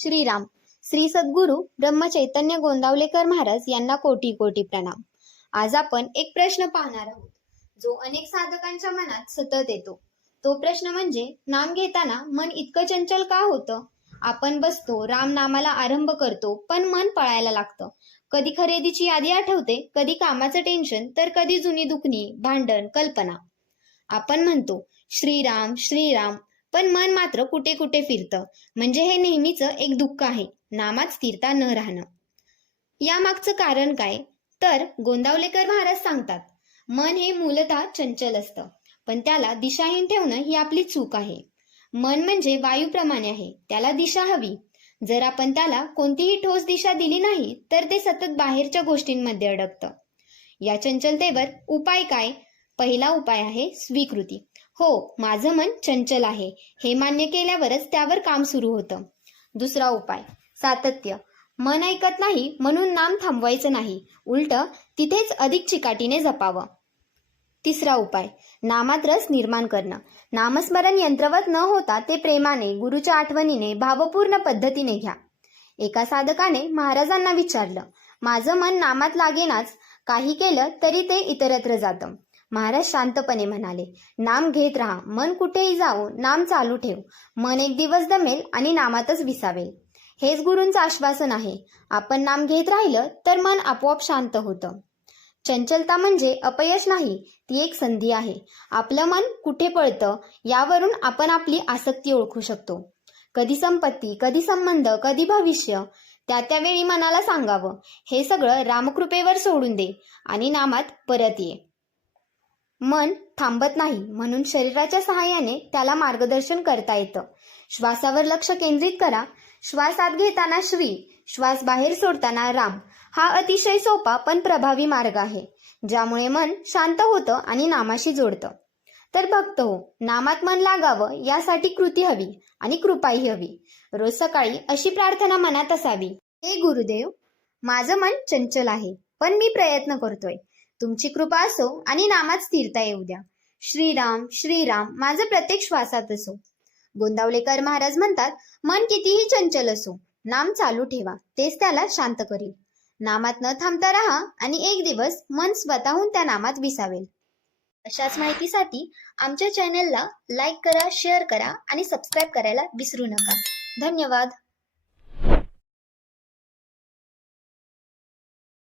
श्रीराम. श्री सद्गुरू ब्रह्मचैतन्य गोंदावलेकर महाराज यांना कोटी कोटी प्रणाम. आज आपण एक प्रश्न पाहणार आहोत जो अनेक साधकांच्या मनात सतत येतो. तो प्रश्न म्हणजे नाम घेताना मन इतकं चंचल का होतं? आपण बसतो, राम नामाला आरंभ करतो, पण मन पळायला लागतं. कधी खरेदीची यादी आठवते, कधी कामाचं टेन्शन, तर कधी जुनी दुखणी, भांडण, कल्पना. आपण म्हणतो श्रीराम श्रीराम, पण मन मात्र कुठे कुठे फिरतं. म्हणजे हे नेहमीच एक दुःख आहे, नामात स्थिरता न राहणं. यामागचं कारण काय? तर गोंदावलेकर महाराज सांगतात, मन हे मूलतः चंचल असतं, पण त्याला दिशाहीन ठेवणं ही आपली चूक आहे. मन म्हणजे वायूप्रमाणे आहे, त्याला दिशा हवी. जर आपण त्याला कोणतीही ठोस दिशा दिली नाही तर ते सतत बाहेरच्या गोष्टींमध्ये अडकतं. या चंचलतेवर उपाय काय? पहिला उपाय आहे स्वीकृती. हो, माझं मन चंचल आहे हे मान्य केल्यावरच त्यावर काम सुरू होतं. दुसरा उपाय सातत्य. मन ऐकत नाही म्हणून नाम थांबवायचं नाही, उलट तिथेच अधिक चिकाटीने जपावं. तिसरा उपाय नामात रस निर्माण करणं. नामस्मरण यंत्रवत न होता ते प्रेमाने, गुरुच्या आठवणीने, भावपूर्ण पद्धतीने घ्या. एका साधकाने महाराजांना विचारलं, माझं मन नामात लागेनाच, काही केलं तरी ते इतरत्र जातं. महाराज शांतपणे म्हणाले, नाम घेत राहा, मन कुठेही जाओ, नाम चालू ठेव. मन एक दिवस दमेल आणि नामातच विसावेल. हेच गुरूंचं आश्वासन आहे. आपण नाम घेत राहिलं तर मन आपोआप शांत होतं. चंचलता म्हणजे अपयश नाही, ती एक संधी आहे. आपलं मन कुठे पळतं यावरून आपण आपली आसक्ती ओळखू शकतो. कधी संपत्ती, कधी संबंध, कधी भविष्य. त्यावेळी मनाला सांगावं, हे सगळं रामकृपेवर सोडून दे आणि नामात परत ये. मन थांबत नाही म्हणून शरीराच्या सहाय्याने त्याला मार्गदर्शन करता येतं. श्वासावर लक्ष केंद्रित करा. श्वास आत घेताना श्री, श्वास बाहेर सोडताना राम. हा अतिशय सोपा पण प्रभावी मार्ग आहे, ज्यामुळे मन शांत होतं आणि नामाशी जोडतं. तर भक्त हो, नामात मन लागावं यासाठी कृती हवी आणि कृपाही हवी. रोज सकाळी अशी प्रार्थना मनात असावी, हे गुरुदेव, माझं मन चंचल आहे, पण मी प्रयत्न करतोय. तुमची कृपा असो आणि नामात स्थिरता येऊ द्या. श्रीराम श्रीराम माझं प्रत्येक श्वासात असो. गोंदावलेकर महाराज म्हणतात, मन कितीही चंचल असो, नाम चालू ठेवा, तेच त्याला शांत करेल. नामात न थांबता राहा आणि एक दिवस मन स्वतःहून त्या नामात विसावेल. अशाच माहितीसाठी आमच्या चॅनलला लाईक करा, शेअर करा आणि सबस्क्राईब करायला विसरू नका. धन्यवाद.